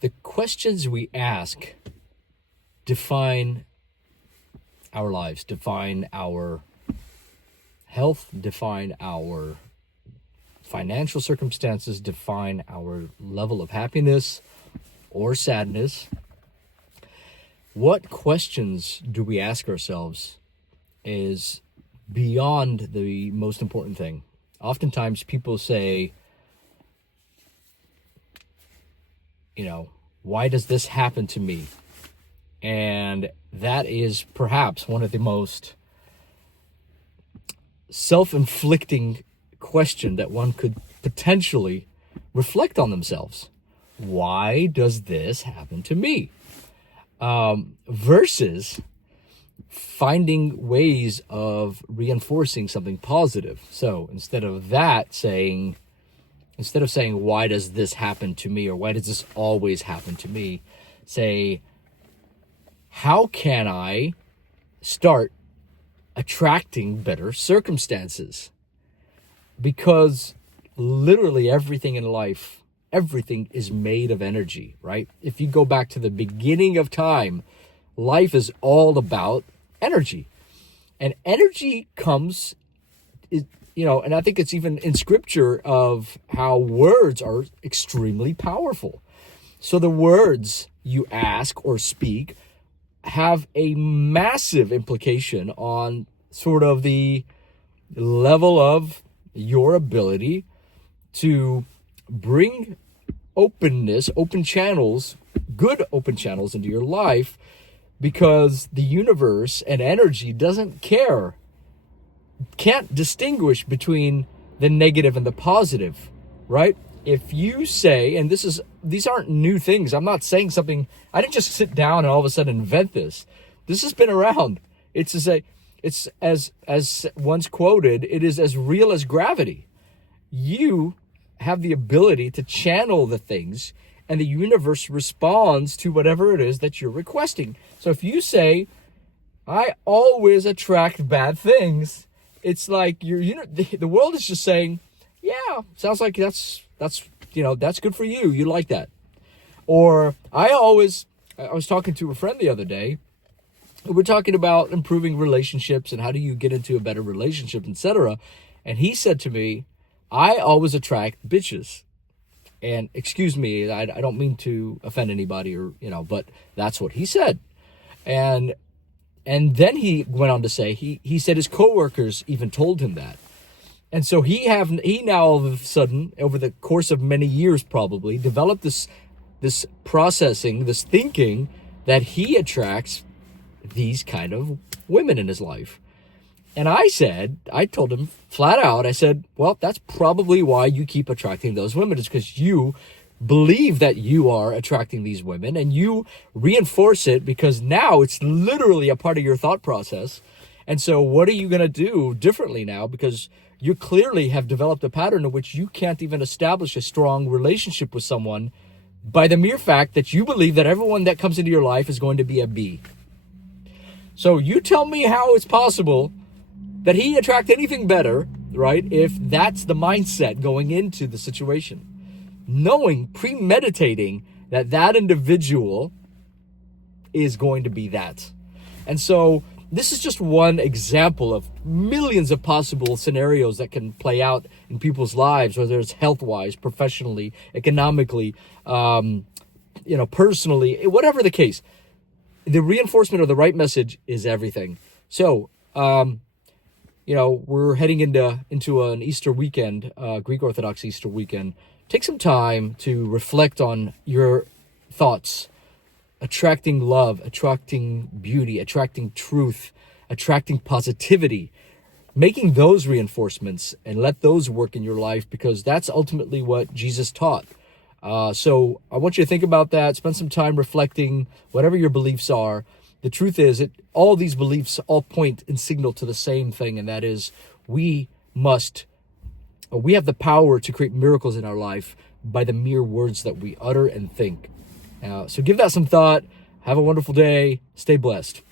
The questions we ask define our lives, define our health, define our financial circumstances, define our level of happiness or sadness. What questions do we ask ourselves is beyond the most important thing. Oftentimes people say, why does this happen to me? And that is perhaps one of the most self-inflicting question that one could potentially reflect on themselves. Why does this happen to me? Versus finding ways of reinforcing something positive. So instead of saying, why does this happen to me, or why does this always happen to me, say, how can I start attracting better circumstances? Because literally everything in life, everything is made of energy, right? If you go back to the beginning of time, life is all about energy. And energy comes, and I think it's even in scripture of how words are extremely powerful. So the words you ask or speak have a massive implication on sort of the level of your ability to bring openness, open channels, good open channels into your life, because the universe and energy can't distinguish between the negative and the positive, right? If you say, and these aren't new things. I'm not saying something, I didn't just sit down and all of a sudden invent this. This has been around. It's to say, it's as once quoted, it is as real as gravity. You have the ability to channel the things, and the universe responds to whatever it is that you're requesting. So if you say, I always attract bad things, it's like the world is just saying, yeah, sounds like that's good for you. You like that. Or I was talking to a friend the other day. We're talking about improving relationships and how do you get into a better relationship, etc. And he said to me, I always attract bitches. And excuse me, I don't mean to offend anybody but that's what he said. And then he went on to say, he said his coworkers even told him that. And so he now all of a sudden, over the course of many years probably, developed this processing, this thinking that he attracts these kind of women in his life. And I told him flat out, I said, well, that's probably why you keep attracting those women. It's because you believe that you are attracting these women and you reinforce it because now it's literally a part of your thought process. And so what are you going to do differently now? Because you clearly have developed a pattern in which you can't even establish a strong relationship with someone by the mere fact that you believe that everyone that comes into your life is going to be a B. So you tell me how it's possible that he attract anything better, right? If that's the mindset going into the situation, knowing, premeditating that individual is going to be that. And so this is just one example of millions of possible scenarios that can play out in people's lives, whether it's health-wise, professionally, economically, personally, whatever the case. The reinforcement of the right message is everything. So, we're heading into an Easter weekend, Greek Orthodox Easter weekend. Take some time to reflect on your thoughts, attracting love, attracting beauty, attracting truth, attracting positivity, making those reinforcements and let those work in your life, because that's ultimately what Jesus taught. So I want you to think about that, spend some time reflecting, whatever your beliefs are. The truth is, all these beliefs all point and signal to the same thing, and that is we have the power to create miracles in our life by the mere words that we utter and think. So give that some thought. Have a wonderful day. Stay blessed.